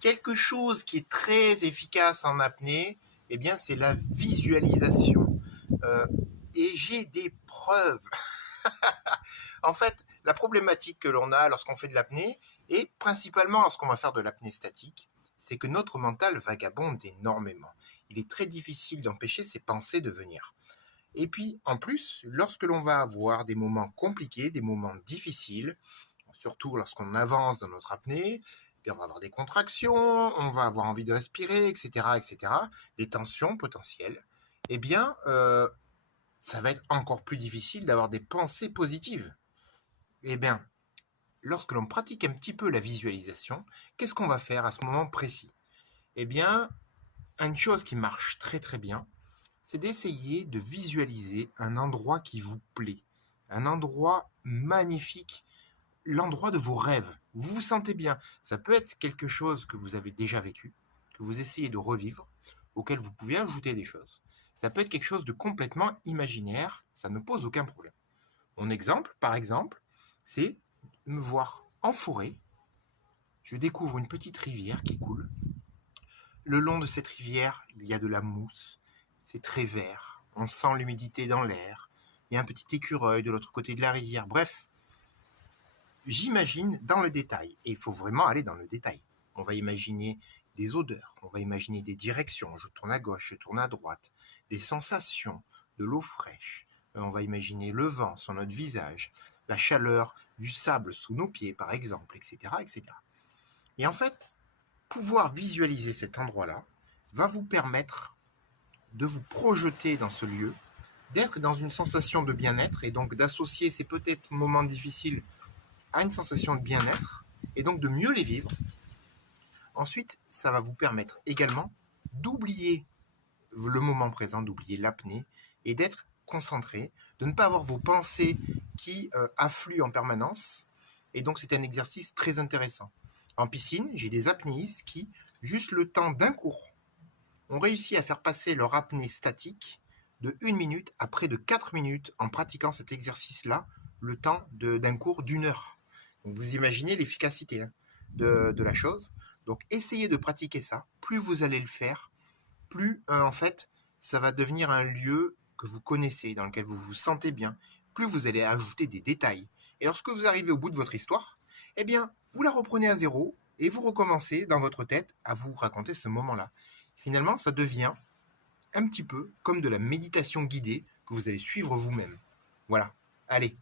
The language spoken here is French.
Quelque chose qui est très efficace en apnée, eh bien, c'est la visualisation. Euh, et j'ai des preuves. En fait, la problématique que l'on a lorsqu'on fait de l'apnée, et principalement lorsqu'on va faire de l'apnée statique, c'est que notre mental vagabonde énormément. Il est très difficile d'empêcher ses pensées de venir. Et puis, en plus, lorsque l'on va avoir des moments compliqués, des moments difficiles, surtout lorsqu'on avance dans notre apnée, on va avoir des contractions, on va avoir envie de respirer, etc., etc., des tensions potentielles, eh bien, ça va être encore plus difficile d'avoir des pensées positives. Eh bien, lorsque l'on pratique un petit peu la visualisation, qu'est-ce qu'on va faire à ce moment précis? Eh bien, une chose qui marche très très bien, c'est d'essayer de visualiser un endroit qui vous plaît, un endroit magnifique, l'endroit de vos rêves. Vous vous sentez bien. Ça peut être quelque chose que vous avez déjà vécu, que vous essayez de revivre, auquel vous pouvez ajouter des choses. Ça peut être quelque chose de complètement imaginaire, ça ne pose aucun problème. Mon exemple, par exemple, c'est me voir en forêt. Je découvre une petite rivière qui coule. Le long de cette rivière, il y a de la mousse. C'est très vert. On sent l'humidité dans l'air. Il y a un petit écureuil de l'autre côté de la rivière. Bref, j'imagine dans le détail. Et il faut vraiment aller dans le détail. On va imaginer des odeurs, on va imaginer des directions. Je tourne à gauche, je tourne à droite. Des sensations, de l'eau fraîche. On va imaginer le vent sur notre visage, la chaleur du sable sous nos pieds, par exemple, etc., etc. Et en fait, pouvoir visualiser cet endroit-là va vous permettre de vous projeter dans ce lieu, d'être dans une sensation de bien-être et donc d'associer ces peut-être moments difficiles à une sensation de bien-être et donc de mieux les vivre. Ensuite, ça va vous permettre également d'oublier le moment présent, d'oublier l'apnée et d'être concentré, de ne pas avoir vos pensées qui affluent en permanence. Et donc, c'est un exercice très intéressant. En piscine, j'ai des apnéistes qui, juste le temps d'un cours, ont réussi à faire passer leur apnée statique de 1 minute à près de 4 minutes en pratiquant cet exercice-là, le temps d'un cours d'1 heure. Donc vous imaginez l'efficacité de la chose. Donc essayez de pratiquer ça. Plus vous allez le faire, plus en fait, ça va devenir un lieu que vous connaissez, dans lequel vous vous sentez bien. Plus vous allez ajouter des détails. Et lorsque vous arrivez au bout de votre histoire, eh bien, vous la reprenez à zéro et vous recommencez dans votre tête à vous raconter ce moment-là. Finalement, ça devient un petit peu comme de la méditation guidée que vous allez suivre vous-même. Voilà. Allez,